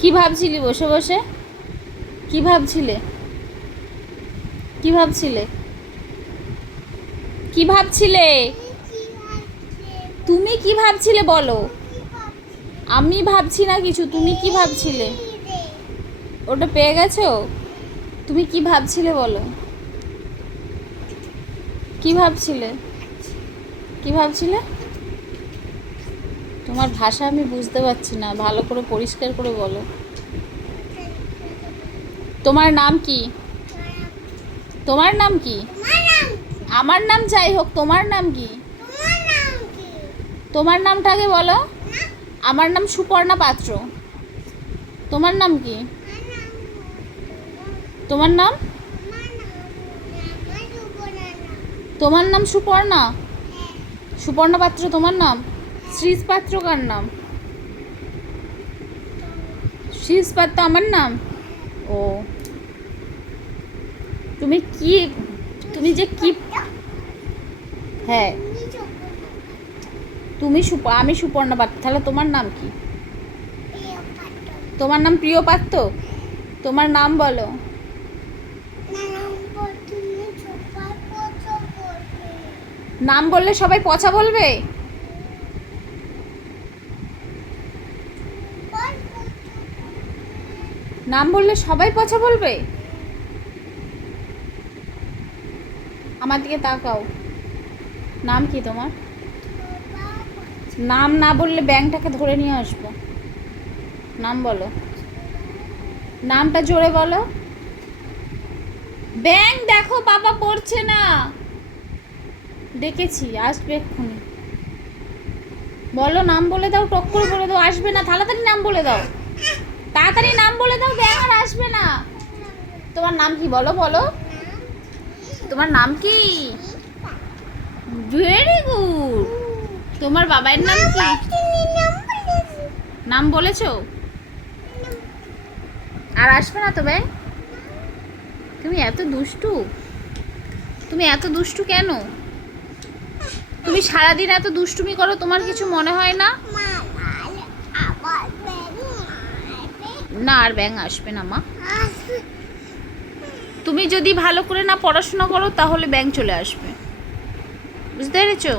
কি ভাবছিলি বসে বসে? কি ভাবছিলে? কি ভাবছিলে? কি ভাবছিলে? তুমি কি ভাবছিলে বলো? আমি ভাবছি না কিছু, তুমি কি ভাবছিলে? ওটা পেয়ে গেছো? তুমি কি ভাবছিলে বলো? কি ভাবছিলে? কি ভাবছিলে? তোমার ভাষা আমি বুঝতে পারছি না, ভালো করে পরিষ্কার করে বলো। তোমার নাম কি? তোমার নাম কি? আমার নাম যাই হোক, তোমার নাম কি? তোমার নামটা আগে বলো। আমার নাম সুপর্ণা পাত্র। তোমার নাম কি? তোমার নাম? তোমার নাম সুপর্ণা? সুপর্ণা পাত্র তোমার নাম? শ্রীজ পাত্র কার নাম? শ্রীজ পাত্র আমার নাম। ও, তুমি কি, তুমি যে কি, হ্যাঁ তুমি আমি সুপর্ণা পাত্র, তাহলে তোমার নাম কি? তোমার নাম প্রিয় পাত্র? তোমার নাম বলো। নাম বললে সবাই পচা বলবে? নাম বললে সবাই পচা বলবে? আমার দিকে তাকাও। নাম কি তোমার? নাম না বললে ব্যাংকটাকে ধরে নিয়ে আসবো। নাম বলো, নামটা জোরে বলো। ব্যাংক দেখো বাবা পড়ছে না। দেখেছি, আসবে এক্ষুনি। বলো, নাম বলে দাও, টক করে বলে দাও, আসবে না, তাড়াতাড়ি নাম বলে দাও। তাড়াতাড়ি নাম বলে দাও, ব্যাংক আর আসবে না। তোমার নাম কি বলো, বলো। তোমার নাম কি? Very good. তোমার বাবার নাম কি? নাম বলেছো? আর আসবে না তো ব্যাংক? তুমি এত দুষ্টু, তুমি এত দুষ্টু কেন? তুমি সারাদিন এত দুষ্টুমি করো, তোমার কিছু মনে হয় না? না, আর ব্যাঙ আসবে না মা। তুমি যদি ভালো করে না পড়াশোনা করো তাহলে ব্যাঙ চলে আসবে, বুঝতে পেরেছো?